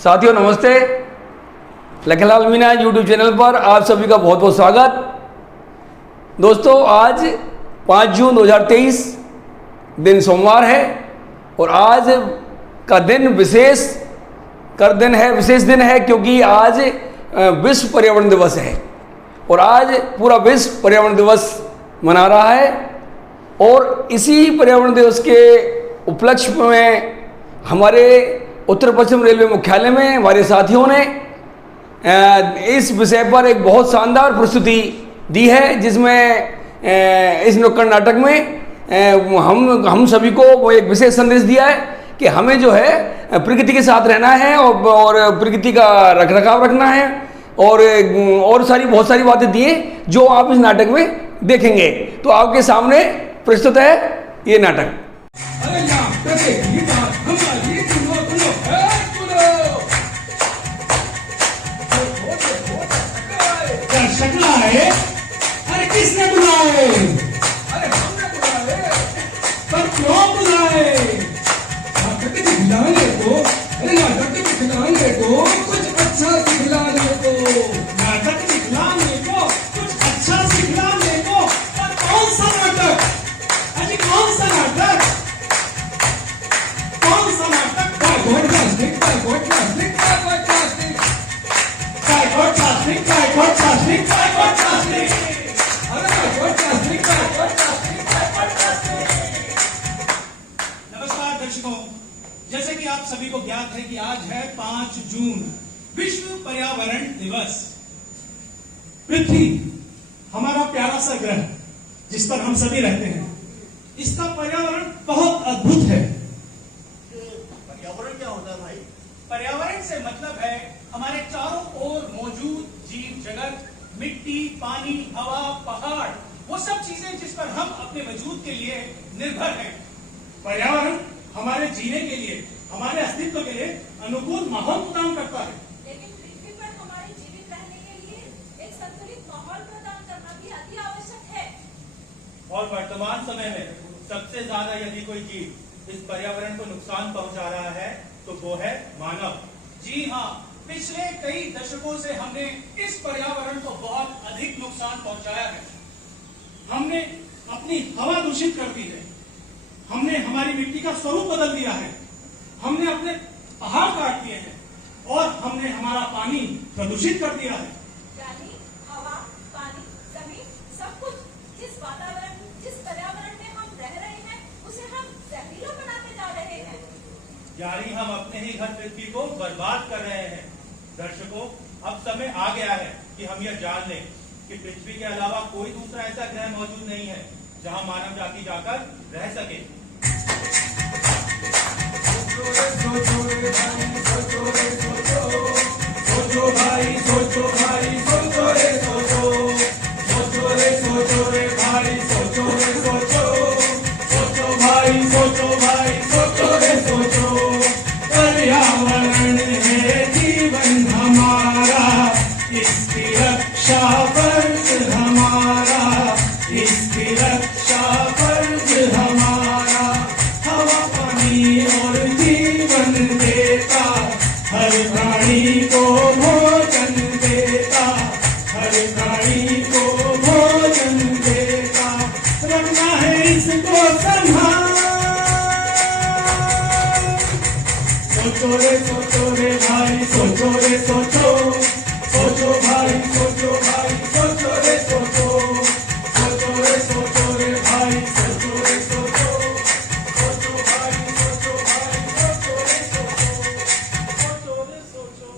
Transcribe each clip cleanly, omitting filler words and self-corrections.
साथियों नमस्ते। Lakhanlal Meena YouTube channel पर आप सभी का बहुत बहुत स्वागत। दोस्तों आज 5 जून 2023 दिन सोमवार है और आज का दिन विशेष दिन है क्योंकि आज विश्व पर्यावरण दिवस है और आज पूरा विश्व पर्यावरण दिवस मना रहा है। और इसी पर्यावरण दिवस के उपलक्ष्य में हमारे उत्तर पश्चिम रेलवे मुख्यालय में हमारे साथियों ने इस विषय पर एक बहुत शानदार प्रस्तुति दी है, जिसमें इस नुक्कड़ नाटक में हम सभी को एक विशेष संदेश दिया है कि हमें जो है प्रकृति के साथ रहना है और प्रकृति का रखरखाव रखना है और बहुत सारी बातें दी हैं जो आप इस नाटक में देखेंगे। तो आपके सामने प्रस्तुत है ये नाटक। अरे किसने बुलाए? अरे हमने बुलाए। पर क्यों बुलाए? नाटक दिखलाने को। अरे नाटक दिखलाने को कुछ अच्छा सिखलाने को। नाटक दिखलाने को कुछ अच्छा सिखलाने को। पर कौन सा नाटक? अरे कौन सा नाटक? कौन सा नाटक? Typhoid plastic, typhoid plastic, typhoid plastic, typhoid plastic, typhoid plastic, typhoid plastic. नमस्कार दर्शकों, जैसे कि आप सभी को ज्ञात है कि आज है 5 जून, विश्व पर्यावरण दिवस। पृथ्वी हमारा प्यारा सा ग्रह जिस पर हम सभी रहते हैं, इसका पर्यावरण बहुत अद्भुत है। पर्यावरण क्या होता है भाई? पर्यावरण से मतलब है हमारे चारों ओर मौजूद जीव जगत, मिट्टी, पानी, हवा, पहाड़, वो सब चीजें जिस पर हम अपने वजूद के लिए निर्भर हैं। पर्यावरण हमारे जीने के लिए, हमारे अस्तित्व के लिए अनुकूल माहौल प्रदान करता है। लेकिन पृथ्वी पर हमारे जीवित रहने के लिए एक संतुलित माहौल प्रदान करना भी अति आवश्यक है। और वर्तमान समय में सबसे ज्यादा यदि कोई जीव इस पर्यावरण को नुकसान पहुंचा रहा है तो वो है मानव। जी हाँ, पिछले कई दशकों से हमने इस पर्यावरण को बहुत अधिक नुकसान पहुंचाया है। हमने अपनी हवा दूषित कर दी है, हमने हमारी मिट्टी का स्वरूप बदल दिया है, हमने अपने पहाड़ काट दिए हैं और हमने हमारा पानी प्रदूषित कर दिया है। यानी हवा, पानी, जमीन, सब कुछ जिस पर्यावरण में हम रह रहे हैं उसे हम जहरीला बनाते जा रहे हैं। यानी हम अपने ही घर पृथ्वी को बर्बाद कर रहे हैं। दर्शकों, अब समय आ गया है कि हम यह जान लें कि पृथ्वी के अलावा कोई दूसरा ऐसा ग्रह मौजूद नहीं है जहां मानव जाति जाकर रह सके। सोचो रे भाई, सोचो रे सोचो, सोचो भाई, सोचो भाई, सोचो रे सोचो, सोचो रे सोचो रे भाई, सोचो रे सोचो, सोचो भाई, सोचो भाई, सोचो रे सोचो। पर्यावरण है जीवन हमारा, इसकी रक्षा फर्ज हमारा, इसकी रक्षा फर्ज हमारा। हवा, पानी और जीवन देता, हर प्राणी को भोजन देता, हर प्राणी को भोजन देता। रखना है इसको संभाल। सोचो रे भाई, सोचो रे सोचो, सोचो भाई, सोचो भाई, सोचो रे सोचो, सोचो रे भाई, सोचो रे सोचो, सोचो भाई, सोचो भाई, सोचो रे सोचो, सोचो रे सोचो।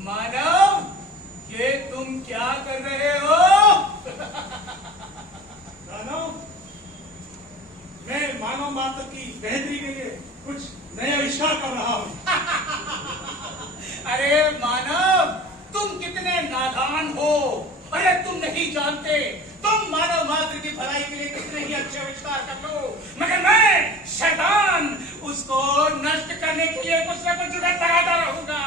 मानव, ये तुम क्या कर रहे हो? मानव, मैं मानव मात्र की बेहतरी के लिए कुछ नया आविष्कार कर रहा हूं। अरे मानव, तुम कितने नादान हो। अरे तुम नहीं जानते, तुम मानव मात्र की भलाई के लिए कितने ही अच्छे आविष्कार कर लो, मगर मैं शैतान उसको नष्ट करने के लिए कुछ न कुछ जुगाड़ लगाता रहूंगा।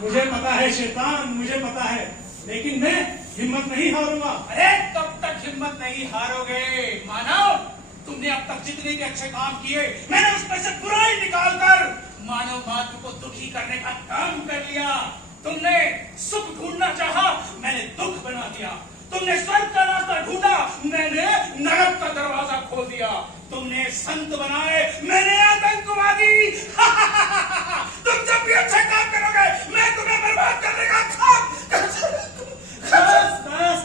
मुझे पता है शैतान, मुझे पता है, लेकिन मैं हिम्मत नहीं हारूंगा। अरे कब तक हिम्मत नहीं हारोगे मानव? तुमने अब तक जितने भी अच्छे काम किए, मैंने उसमें से बुराई निकालकर मानव मात्र को दुखी करने का काम कर लिया। तुमने सुख ढूंढना चाहा, मैंने दुख बना दिया। तुमने स्वर्ग का रास्ता ढूंढा, मैंने नरक का दरवाजा खोल दिया। तुमने संत बनाए, मैंने आतंकवादी। तुम जब भी अच्छा काम करोगे, मैं तुम्हें बर्बाद करने का काम।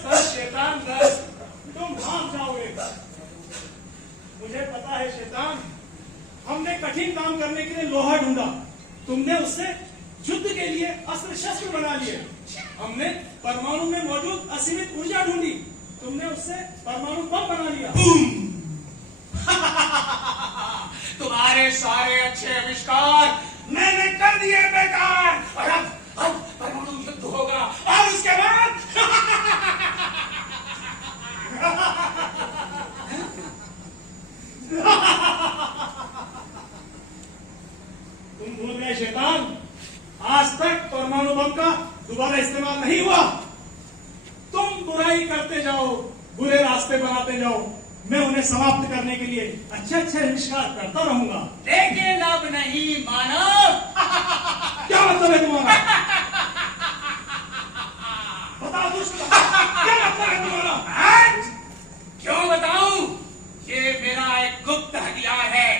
बस शैतान, बस तुम भाग जाओगे। मुझे पता है शैतान, हमने कठिन काम करने के लिए लोहा ढूंढा, तुमने उससे युद्ध के लिए अस्त्र शस्त्र बना लिए। हमने परमाणु में मौजूद असीमित ऊर्जा ढूंढी, तुमने उससे परमाणु बम बना लिया। तुम्हारे सारे अच्छे आविष्कार मैंने कर दिए बेकार, और अब परमाणु युद्ध होगा, और उसके बाद तुम भूल गए शैतान, आज तक परमाणु बम का दोबारा इस्तेमाल नहीं हुआ। तुम बुराई करते जाओ, बुरे रास्ते बनाते जाओ, मैं उन्हें समाप्त करने के लिए अच्छे अच्छे आविष्कार करता रहूंगा। लेकिन अब नहीं मानव। क्या मतलब है तुम्हारा? बताओ दुष्ट, क्या मतलब है तुम्हारा? क्यों बताऊं? ये मेरा एक गुप्त हथियार है,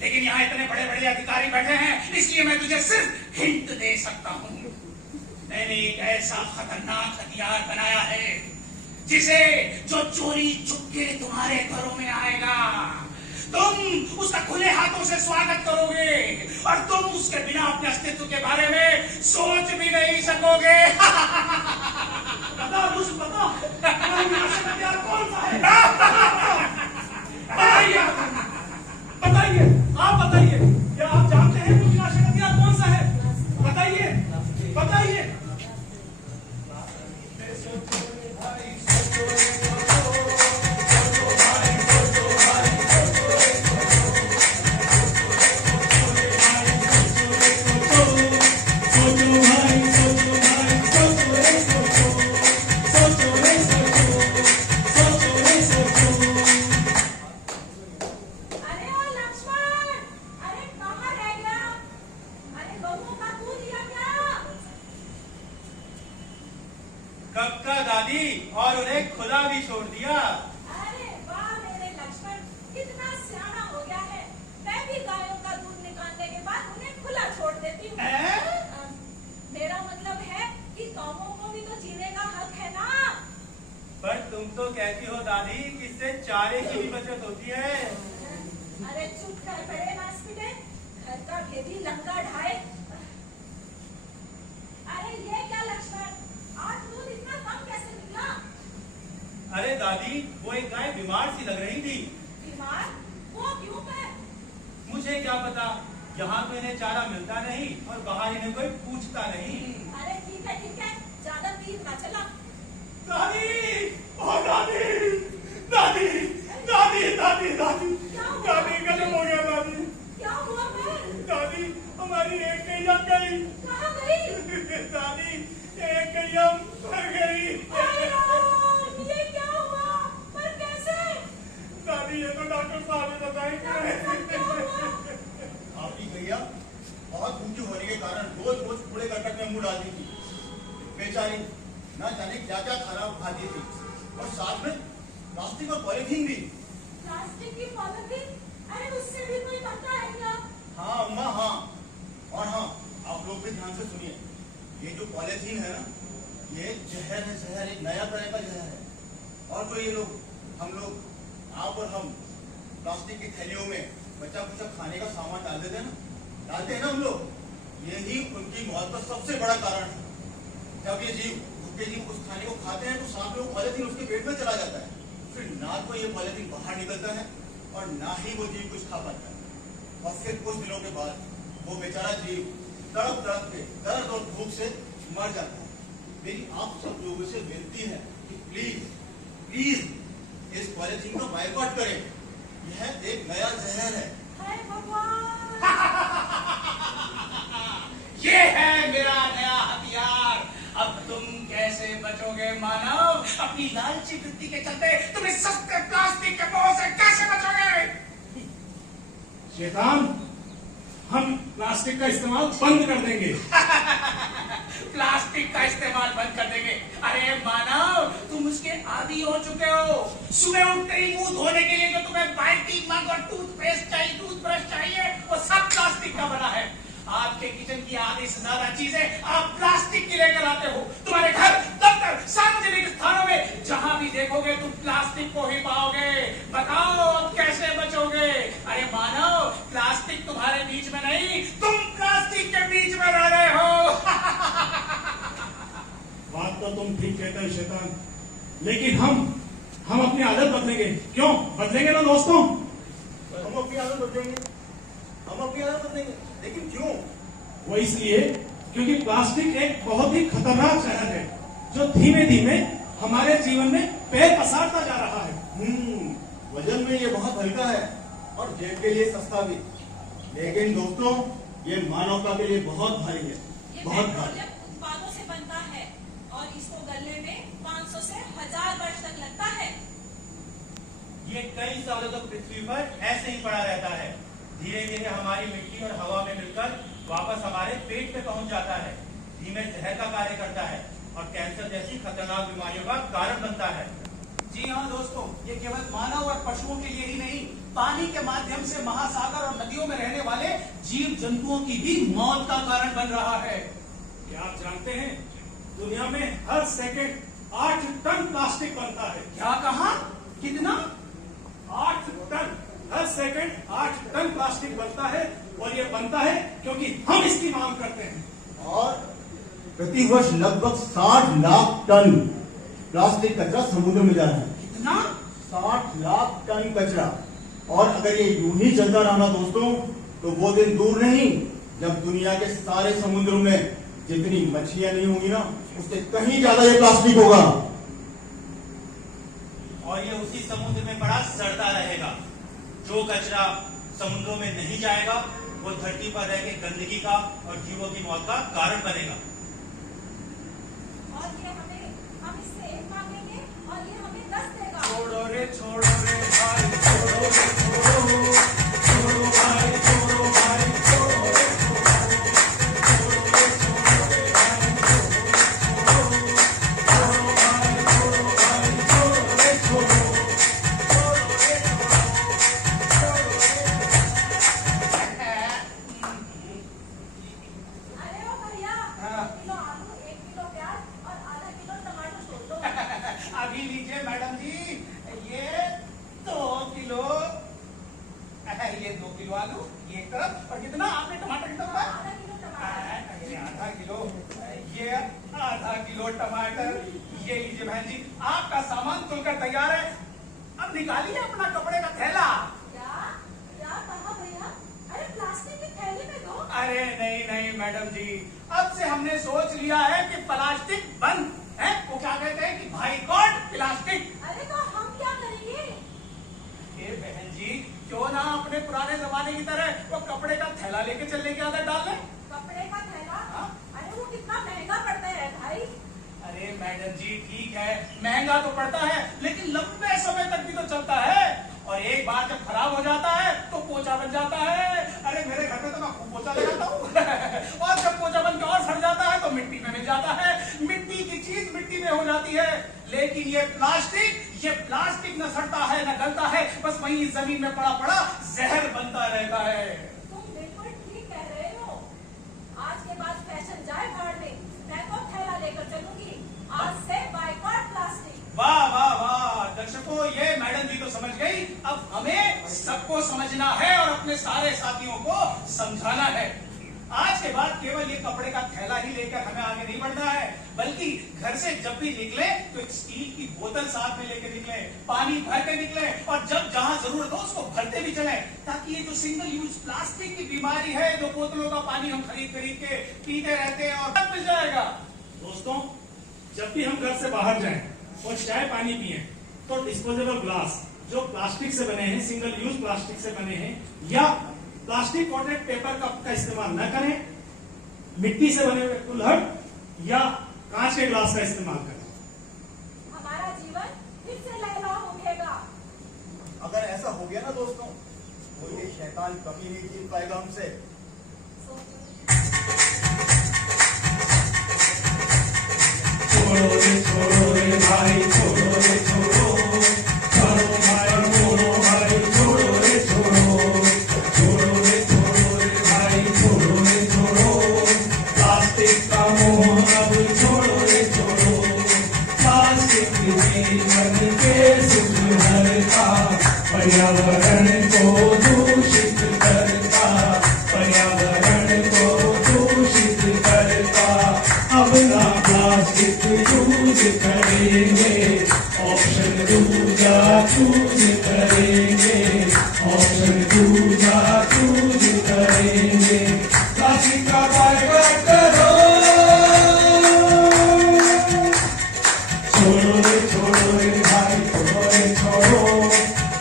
लेकिन यहाँ इतने बड़े बड़े अधिकारी बैठे हैं, इसलिए मैं तुझे सिर्फ हिंट दे सकता हूँ। मैंने एक ऐसा खतरनाक हथियार बनाया है जिसे जो चोरी चुपके तुम्हारे घरों में आएगा, तुम उसका खुले हाथों से स्वागत करोगे, और तुम उसके बिना अपने अस्तित्व के बारे में सोच भी नहीं सकोगे। बता दुष्ट, बता हथियार कौन सा है? बताइए, बताइए, आप बताइए, क्या आप जानते हैं वो विनाशक हथियार कौन सा है? बताइए, बताइए। और उन्हें खुला भी छोड़ दिया। अरे वाह मेरे लक्ष्मण, कितना सियाना हो गया है। मैं भी गायों का दूध निकालने के बाद उन्हें खुला छोड़ देती हूँ। मेरा मतलब है कि कौमों को भी तो जीने का हक है ना। पर तुम तो कहती हो दादी कि इससे चारे की भी बचत होती है। अरे चुप कर बड़े नासपीटे, घर का भेदी लंका ढाए। अरे ये क्या लक्ष्मण, आज दूध इतना कम कैसे निकला? अरे दादी, वो एक गाय बीमार सी लग रही थी। बीमार? वो क्यों है? मुझे क्या पता, यहाँ तो इन्हें चारा मिलता नहीं और बाहर इन्हें कोई पूछता नहीं। अरे ठीक है, ज्यादा तीर ना चला। दादी, ओ दादी, दादी, दादी, दादी, दादी, दादी, गजब हो गया दादी। क्या हुआ मैं? दादी, हमारी एक गैया गई। कहाँ गई? दादी, एक गैया मर गई। ये क्या हुआ? पर कैसे? दादी, ये तो डॉक्टर साहब ने बताया। आपकी गैया बहुत भूखी होने के कारण रोज रोज कूड़े करकट में मुंह डालती थी। बेचारी न जाने क्या क्या खाना खाती थी, और साथ में प्लास्टिक और पॉलीथीन भी। प्लास्टिक की पॉलीथीन? अरे उससे भी कोई बनता है क्या? हाँ अम्मा, हाँ। और हाँ, आप लोग भी ध्यान से सुनिए, ये जो पॉलीथीन है ना, ये जहर है, जहर, एक नया तरह का जहर है। और जो ये लोग, हम लोग, आप और हम प्लास्टिक की थैलियों में बच्चा कुछ खाने का सामान डालते हैं ना हम लोग, यही उनकी मौत का सबसे बड़ा कारण है। जब ये जीव, भूखे जीव उस खाने को खाते हैं तो साथ में वो पॉलीथीन उसके पेट में चला जाता है, फिर ना तो ये पॉलीथीन बाहर निकलता है और ना ही वो जीव कुछ खा पाता है, और फिर कुछ दिनों के बाद वो बेचारा जीव तड़प तड़प के दर्द और भूख से मर जाता है। मेरी आप सब लोगों से विनती है कि प्लीज प्लीज इस पॉलीथीन को बायकॉट करें। यह एक नया जहर है। हाय भगवान! ये है मेरा नया हथियार। अब तुम कैसे बचोगे मानव? अपनी लालची वृत्ति के चलते तुम इस सस्ते प्लास्टिक के मोह शैतान, हम प्लास्टिक का इस्तेमाल बंद कर देंगे। प्लास्टिक का इस्तेमाल बंद कर देंगे? अरे मानव, तुम उसके आदी हो चुके हो। सुबह उठते ही मुंह धोने के लिए जो तुम्हें बाल्टी, मग और टूथपेस्ट चाहिए, टूथब्रश चाहिए, वो सब प्लास्टिक का बना है। आपके किचन की आधी से ज्यादा चीजें आप प्लास्टिक की लेकर आते हो। तुम्हारे घर, दफ्तर, सार्वजनिक स्थानों में जहां भी देखोगे तुम प्लास्टिक को ही पाओगे। बताओ अब कैसे बचोगे? अरे मानव, प्लास्टिक तुम्हारे बीच में नहीं, तुम प्लास्टिक के बीच में रह रहे हो। बात तो तुम ठीक कहते हो शैतान, लेकिन हम अपनी आदत बदलेंगे। क्यों बदलेंगे ना दोस्तों? हम अपनी आदत बदलेंगे, हम अपनी आदत बदलेंगे, लेकिन क्यों? वो इसलिए क्योंकि प्लास्टिक एक बहुत ही खतरनाक शहर है जो धीमे धीमे हमारे जीवन में पैर पसारता जा रहा है। वजन में ये बहुत हल्का है और जेब के लिए सस्ता भी, लेकिन दोस्तों ये मानवता के लिए बहुत भारी है, ये बहुत भारी। पेट्रोलियम उत्पादों से बनता है और इसको गलने में 500 से 1000 वर्ष तक लगता है। ये कई सालों तक पृथ्वी पर ऐसे ही पड़ा रहता है। धीरे धीरे हमारी मिट्टी और हवा में मिलकर वापस हमारे पेट में पहुंच जाता है, धीमे जहर का कार्य करता है और कैंसर जैसी खतरनाक बीमारियों का कारण बनता है। जी हाँ दोस्तों, ये केवल मानव और पशुओं के लिए ही नहीं, पानी के माध्यम से महासागर और नदियों में रहने वाले जीव जंतुओं की भी मौत का कारण बन रहा है। क्या आप जानते हैं दुनिया में हर सेकंड 8 टन प्लास्टिक बनता है। क्या कहा? कितना? 8 टन, हर सेकंड 8 टन प्लास्टिक बनता है और ये बनता है क्योंकि हम इसकी मांग करते हैं। और प्रतिवर्ष लगभग 60 लाख टन प्लास्टिक कचरा समुद्र में जा रहा है। कितना? 60 लाख टन कचरा। और अगर ये यूं ही चलता रहा ना दोस्तों, तो वो दिन दूर नहीं जब दुनिया के सारे समुद्रों में जितनी मछलियां नहीं होंगी ना, उससे कहीं ज्यादा ये प्लास्टिक होगा। और ये उसी समुद्र में बड़ा सड़ता रहेगा। जो कचरा समुद्रों में नहीं जाएगा वो धरती पर रह के गंदगी का और जीवों की मौत का कारण बनेगा। और ये हम इससे 1 मांगेंगे और ये हमें 10 देगा। छोड़ो रे भाई, छोड़ो रे छोड़ो, छोड़ो भाई, छोड़ो भाई, छोड़ो रे अरे ओ भैया, 1 किलो आलू, 1 किलो प्याज और आधा किलो टमाटर छोड़ दो। अभी लीजिए मैडम जी, ये 2 किलो, ये 2 किलो आलू, ये तरफ, और कितना आपने टमाटर कितना बताया? आधा किलो टमाटर। ये आधा किलो, ये आधा किलो टमाटर। ये लीजिए बहन जी, आपका सामान तुलकर तैयार है। अब निकालिए अपना कपड़े का थैला। क्या क्या कहा भैया? अरे प्लास्टिक के थैले में दो। अरे नहीं मैडम जी, अब से हमने सोच लिया है कि प्लास्टिक बंद है। वो क्या कहते हैं कि भाई गॉड प्लास्टिक। अरे तो हम क्या करेंगे? ये बहन जी, क्यों ना अपने पुराने जमाने की तरह वो कपड़े का थैला लेके चलने की आदत डाल लें। कपड़े का थैला? हाँ? अरे वो कितना महंगा पड़ता है भाई। अरे मैडम जी ठीक है, महंगा तो पड़ता है लेकिन लंबे समय तक भी तो चलता है, और एक बार जब खराब हो जाता है तो पोछा बन जाता है। अरे मेरे घर में तो मैं खूब पोछा लगाता हूँ और जब पोछा बन के और सड़ जाता है तो मिट्टी में मिल जाता है। मिट्टी की चीज मिट्टी में हो जाती है, लेकिन ये प्लास्टिक न सड़ता है न गलता है, बस वहीं जमीन में पड़ा पड़ा जहर बनता रहता है। तुम बिल्कुल ठीक कह रहे हो। आज के बाद फैशन जाए भाड़ में, मैं तो थैला लेकर चलूंगी। आज से बाइकॉट प्लास्टिक। वाह वाह वाह दर्शकों, ये मैडम जी तो समझ गई। अब हमें सबको समझना है और अपने सारे साथियों को समझाना है। आज के बाद केवल ये कपड़े का थैला ही लेकर हमें आगे नहीं बढ़ना है, बल्कि घर से जब भी निकले तो एक स्टील की बोतल साथ में लेकर निकले, पानी भर के निकले, और जब जहां जरूरत हो उसको भरते भी चले, ताकि ये जो सिंगल यूज प्लास्टिक की बीमारी है, जो बोतलों का पानी हम खरीद के पीते रहते हैं और तब मिल जाएगा। दोस्तों, जब भी हम घर से बाहर जाएं और चाय पानी पिए तो डिस्पोजेबल ग्लास जो प्लास्टिक से बने हैं, सिंगल यूज प्लास्टिक से बने हैं, या प्लास्टिक कोटेड पेपर कप का इस्तेमाल न करें। मिट्टी से बने हुए कुल्हड़ या कांच के ग्लास का इस्तेमाल करें। हमारा जीवन फिर से लहरा उठेगा। अगर ऐसा हो गया ना दोस्तों, कोई ये शैतान कभी नहीं जीत पाएगा हमसे। छोड़ो रे भाई, छोड़ो रे छोड़ो, छोड़ो भाई, छोड़ो भाई, छोड़ो रे छोड़ो, छोड़ो रे भाई, छोड़ो रे छोड़ो, प्लास्टिक का मोह अब छोड़ो रे छोड़ो, प्लास्टिक जीवन के सुख हरता, पर्यावरण को दूषित करता, पर्यावरण को दूषित करता, अब ना प्लास्टिक यूज करेंगे, ऑप्शन दूजा चूज करेंगे, ऑप्शन दूजा चूज करेंगे, प्लास्टिक का बायकॉट करो, छोड़ो रे भाई, छोड़ो रे छोड़ो,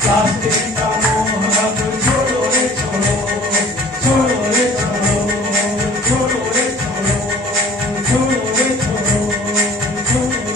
प्लास्टिक का मोह अब छोड़ो रे छोड़ो, छोड़ो रे छोड़ो, छोड़ो रे छोड़ो, छोड़ो रे छोड़ो, छोड़ो